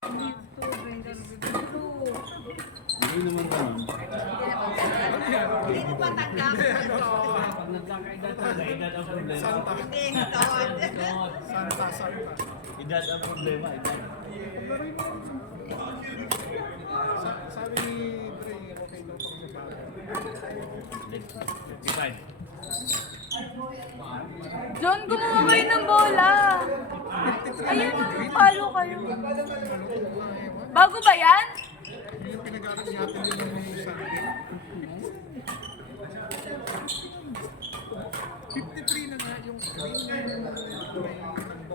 Hindi naman naman. Hindi mo patanggap. Pag nagkakaedad ka, edad ang problema. Hindi, Todd. Edad ang problema, edad. Sabi ni Dre, okay daw pag nagbago. 55. John, gumawa kayo ng bola. Ayun, palo kayo. Bago ba yan? Yung pinag-aaral natin din ng Sunday. 53 na nga yung screen may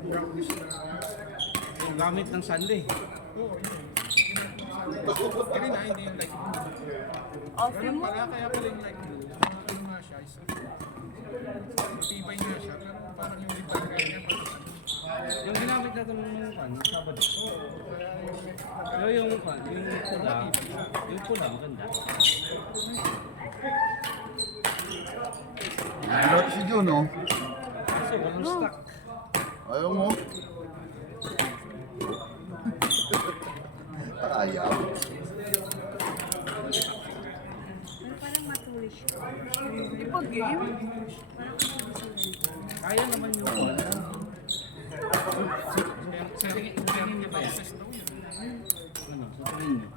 brownish na. Yung gamit ng Sunday. Oo, yun. Green na, hindi yung light blue. Off Ganun mo. pala, kaya pala yung light blue. Ano nga siya, isa. Tibay nga siya, pero parang yung ibang ganyan, parang Yung ginamit natin ng Sabado. Pero yung pula, maganda. Nagulot si Jun, oh. Kasi walang stock. Ayaw mo? Ayaw. Parang matuloy siya. Hindi pa game. Kaya naman yung wala. tingin niya ba yan? Daw yun. Ano, sa tingin niyo?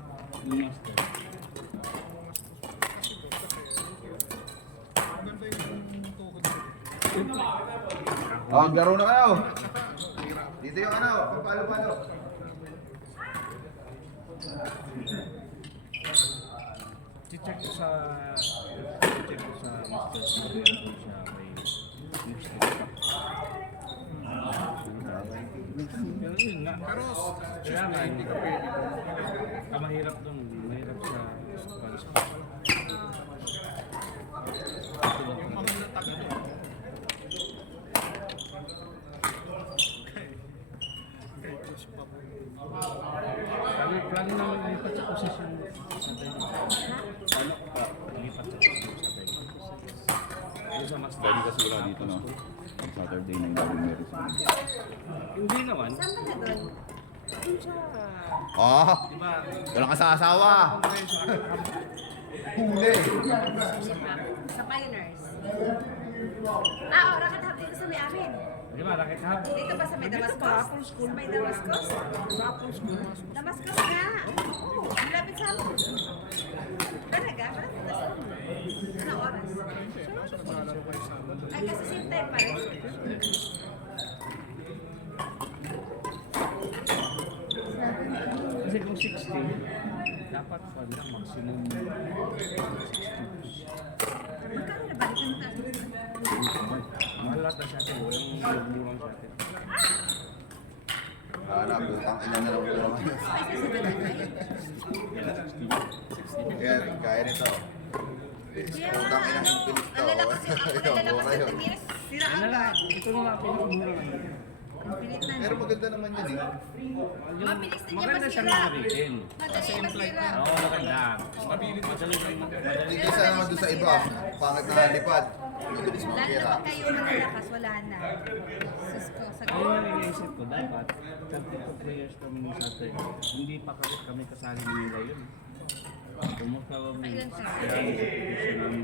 Yung master. Maganda yung tuhod mo. Oh, garo na kayo. Dito yung ano, palo-palo. Check ko sa master sa kung siya may mixed Pero yun nga. Pero, Kaya nga, hindi ka pwede. mahirap dun. Mahirap sa Spanish. Yung mga latag ano. Okay, just pa po. Plano namin lipat sa posisyon sa Tayo. Plano ka lipat sa posisyon sa Tayo. Ayun sa master. Daddy kasi wala dito, no? Ang Saturday ng gawin meron sa Hindi naman. Saan ba na doon? Ah! Di ba? Walang kasasawa! Huli! Sa Pioneers. Oo, Rocket Hub dito sa may amin. Di ba? Racket hub. Dito ba sa may Damascus? Sa may Damascus? Damascus nga. Oo, malapit sa amin. Talaga? Malapit na sa amin. Anong oras? Kaso naglalaro kayo sa ano. Ay, kasi same time pa rin. Kasi kung 60, dapat pa lang maximum 60. Magkano na balikan na? Mahal lahat na sa atin. Walang murang sa atin. Hanap, utang ina na lang ito naman. Ay, kasi ganun tayo. Yan, kaya nito. Kaya Utang ina ng pilit to. ang lalakas yung ako na lalakas Ayun, yung Tamiris. Sira Ano ang na, ka. ito na lang pinakamura lang. Ang pilit na. pero maganda naman yan, eh. Mabilis din niya Maganda siya masira. gamitin. Madali masira. Oo, maganda. Madali Hindi kaysa naman doon sa iba. Pangit na lipad. Mabilis Lalo makira. na pag kayo malalakas, wala na. Sus ko, sa Ayun ang iniisip ko, dapat 32 players kami sa atin. Hindi pa kami kasali nila yun. Kung most probably, Kailan ka? kaya ang situation namin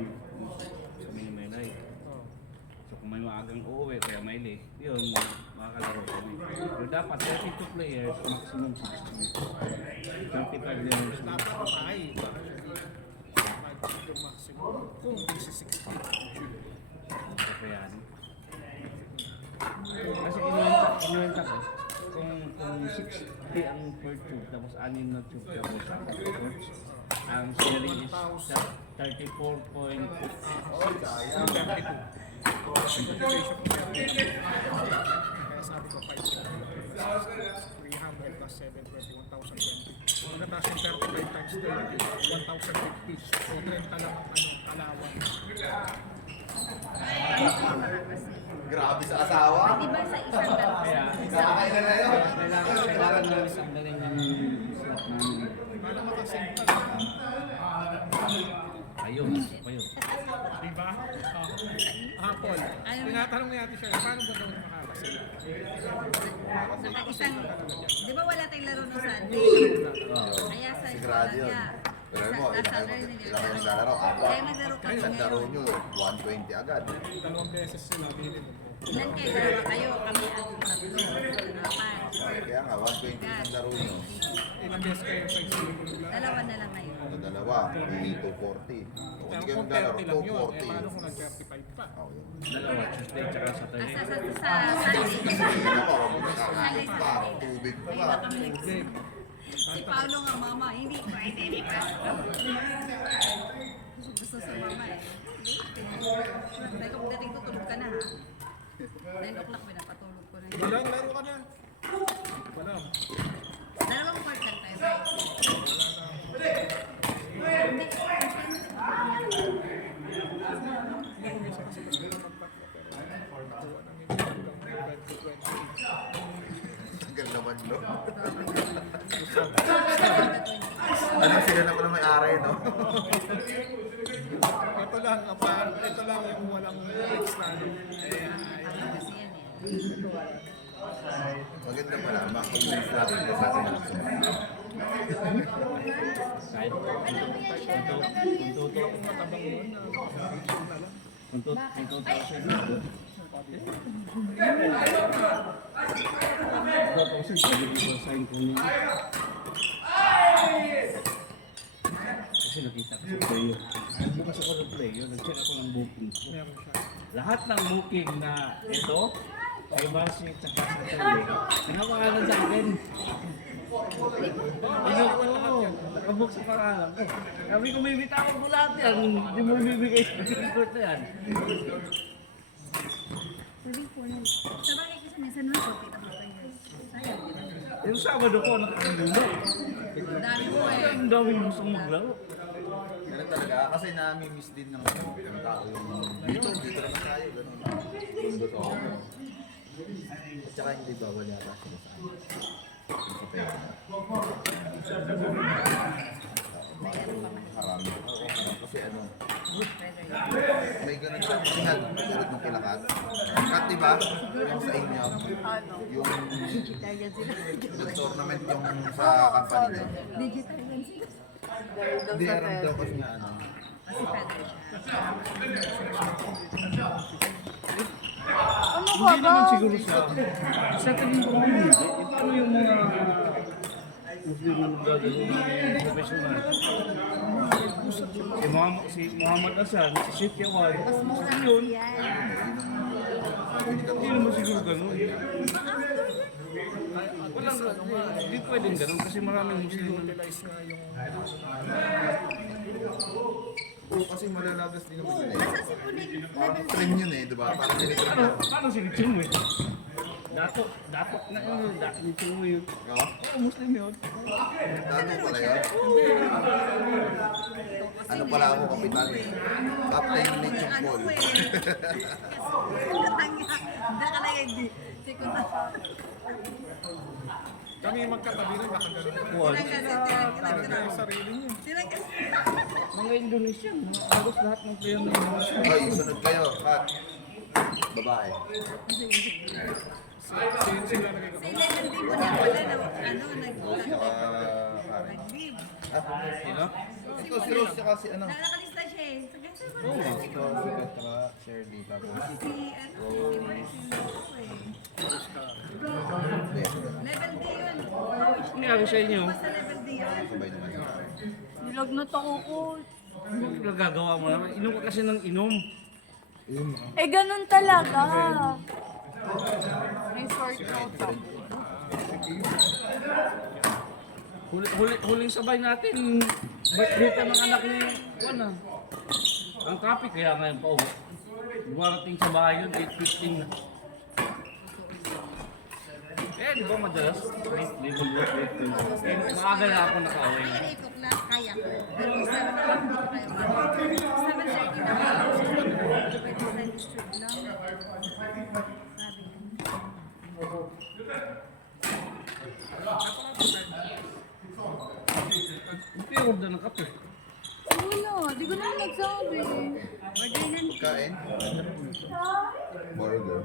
sa Minimelay. So kung may maagang uuwi, kaya may late, yun, makakalaro kami. Pero dapat 32 players, maximum 60. 35 players. Dapat ay. Yung maximum. Kung busy 60. Kaya yan. Kasi inuwenta ko, kung 60 ang per tube, tapos 6 na tube tapos sa courts, ang sharing is 34.5. Kaya sabi ko 300 plus 720, 1,020. Magkataas yung 35 times 30, 1,050. So 30 lang ang allowance. Grabe sa asawa. Di ba sa isang dalawa? Kaya, Nakakailan na yun. kailangan namin signaling ng slot namin. Para makasenta. Ayun, pa yun. Diba? Paul, tinatanong ni Ate Shirley, paano ba daw makakasaya? Saka isang, di ba wala tayong laro ng Sunday? Oo. Kaya sa Sigurado eskwela yun. niya. Pero mo, Sa ilang Saturday kayo naglalaro. naglalaro? Kaya naglaro kami Isang laro ngayon. nyo, 120 agad. 2 beses sila minimum. Ilan kayo? Dalawa kayo. Kami ang tatlo. Dalapan. Kaya nga, 120 isang laro nyo. Ilang beses kayo sa isang Dalawa na lang ngayon. Sa dalawa, 240. Kung Kaya hindi kayo kung naglalaro, 30 lang yun, 240. paano kung nag-35 pa? Oh, yun. Dalawa, Tuesday tsaka Saturday. Sa Sunday. Ano pa, kakain pa, tubig May pa. iba kami Si Paolo nga mama, hindi pwede, hindi pa. Gusto sa mama eh. Dahil kung dating ko, tulog ka na ha. 9 o'clock, pinapatulog ko na. Walang laro ka na. Wala. Dalawang part-time tayo, right? Hindi. Tagal naman, no? Ano sila naman ang may-ari, no? Ito lang, ito lang yung walang extra. Kasi yan eh. Maganda pala, makulis natin ko sa atin. Kahit kuntuto. Kuntuto siya dito. Kasi sabi ko sa sign ko niya. Kasi nakita ko sa player. Bukas ako ng player, nag-check ako ng booking ko. Meron siya. Lahat ng booking na ito, ay base sa Saturday. Nakapangalan sa akin. Nakabook sa pangalan ko. Sabi ko, may bitawan ko lahat yan. Hindi mo bibigay sa report na yan. Sa bagay kasi minsan nung kopi na kayo. Sayang. Yung Sabado ko, nakakagulo. Ang dami mo eh. Ang daming gustong maglaro. Ganun talaga, kasi nami-miss din ng tao yung dito naman tayo, ganun. Yung totoo. At saka hindi bawal yata sila sa amin. Sa pera. Marami. Oo, marami. Kasi ano, may ganun siya. Kasi nga, tulad ng kilakat. Kat, diba? Yung sa inyo, yung tournament yung sa company niyo. Digital yan sila. Hindi aram daw kasi nga ano. Kasi pwede siya. Ano Hindi ka ba? naman siguro sa tingin ko hindi. Paano yung mga Muslim na nagdadalo ng professional? Si Muhammad Hasan, si Sheikh Yawan, yun. Yan. Hindi naman siguro ganun. Walang, hindi pwedeng ganun kasi maraming Muslim na Utilize nga yung Oo, kasi malalagas din naman sila eh. Nasa si Punig. Parang trend yun eh, diba? Parang sinitrend. paano si Richie mo eh? Dato na yun, dato ni Richie mo yun. Oo? Oo, Muslim yun. Dado pala yun. Ano pala ako, kapitan? Captain Lechon Ano Paul. eh. Nakalagay di. Sikunda. kami magkatabi rin, nakagano'n. Tinang kasi, tinang Yung sarili niyo. Tinang kasi. Mga Indonesian, halos lahat ng player ng Indonesia. Ay, sunod kayo. Kat. Babae. Sila nagay ko. Sa ilan hindi mo na wala na ano, Karen. nag-leave. Sino? Ito si Rose tsaka si ano. Nakalista siya eh. Sa ganyan ba? Oo, ito si Kat tsaka Shirley. Tapos Si ano, si Maricel Loco eh. Level D yun. Hindi ako sa inyo. Basta level D yun. sabay naman. Nilagnat ako ko. Ano nagagawa mo naman? Inom ka kasi ng inom. Eh, ganun talaga. May sore throat ako. Huling sabay natin, birthday ka ng anak ni Juan ah. Ang traffic kaya ngayon pa uwi. Dumarating sa bahay yun, 8:15 na. Eh, di ba madalas? Late, maaga na ako nakauwi. Kaya 8 o'clock, kaya ko. Pero 7 o'clock, hindi ko kaya umaga. 7:30 na kaya ko. Pwede sa district lang. Sabi niya. Hindi order ng kape. Wala, di ko naman Kain. Burger.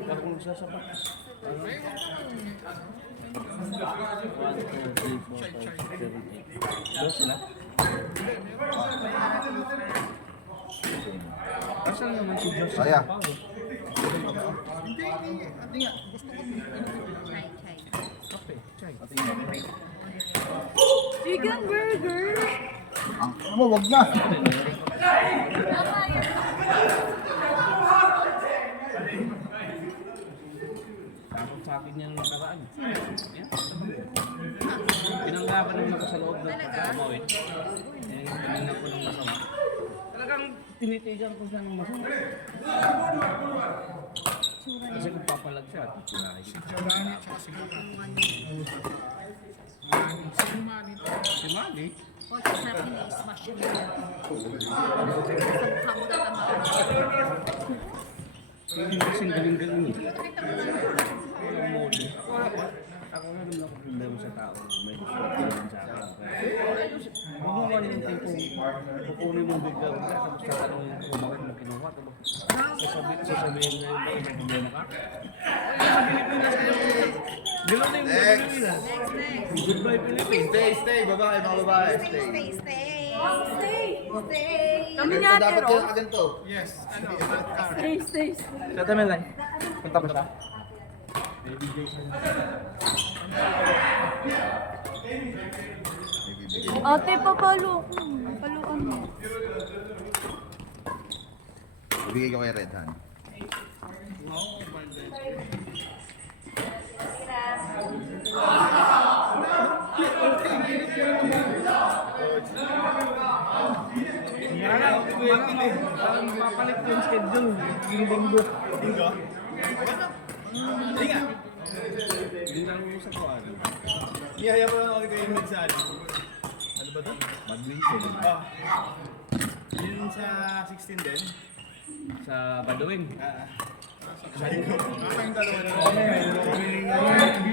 Baka kung sasapat. Ay, wag naman. 1, 2, 3, 4, 5, 6, 7, 8. Dos sila? Asan naman si Josh? Kaya. Hindi nga. Gusto ko. Kape, chay. Chicken burger. Ang mo, wag na. Takot sa akin yung nakaraan. Yan. Pinanggapan naman ako sa loob ng pagkamaw eh. Eh, tinignan ko ng masama. Talagang tinitigan ko siya ng masama. Kasi kung papalag siya, titirahin. Si Giovanni tsaka si Luka. Si Manny. Si Manny, O, sarap nila i-smash yun. Sa mukha mo tatamaan. hindi kasing galing-galing eh. Nakita mo na. Walang mode. Ako nga naman ako problema sa tao. May gusto ko din sa akin. Huwag mo man yung tipong kukunin mo bigla. Tapos tatanungin ko bakit mo kinuha. Tapos sasabihin na yung may problema ka. Gano'n na yung Pilipinas. Next. Goodbye Philippines. Stay, babae, mga babae, Stay, stay, stay. Stay. Stay. Kami Ganito, ni Ate dapat Ro. yan ganito. Yes. Wild card. Stay. Sa tamelay. Punta pa siya. Ate, papalo ako. Paluan mo. Ibigay ko kay Red Han. Wow, wild card. Parang mapalit yung schedule. Yung banggo. Hindi lang yung sa kuwan. Niyaya mo lang ako kayo yung sa ano? Ano ba ito? Mag-listen. Ah. Yun sa 16 din. Sa Baduin. Sabi ko, yung dalawa na.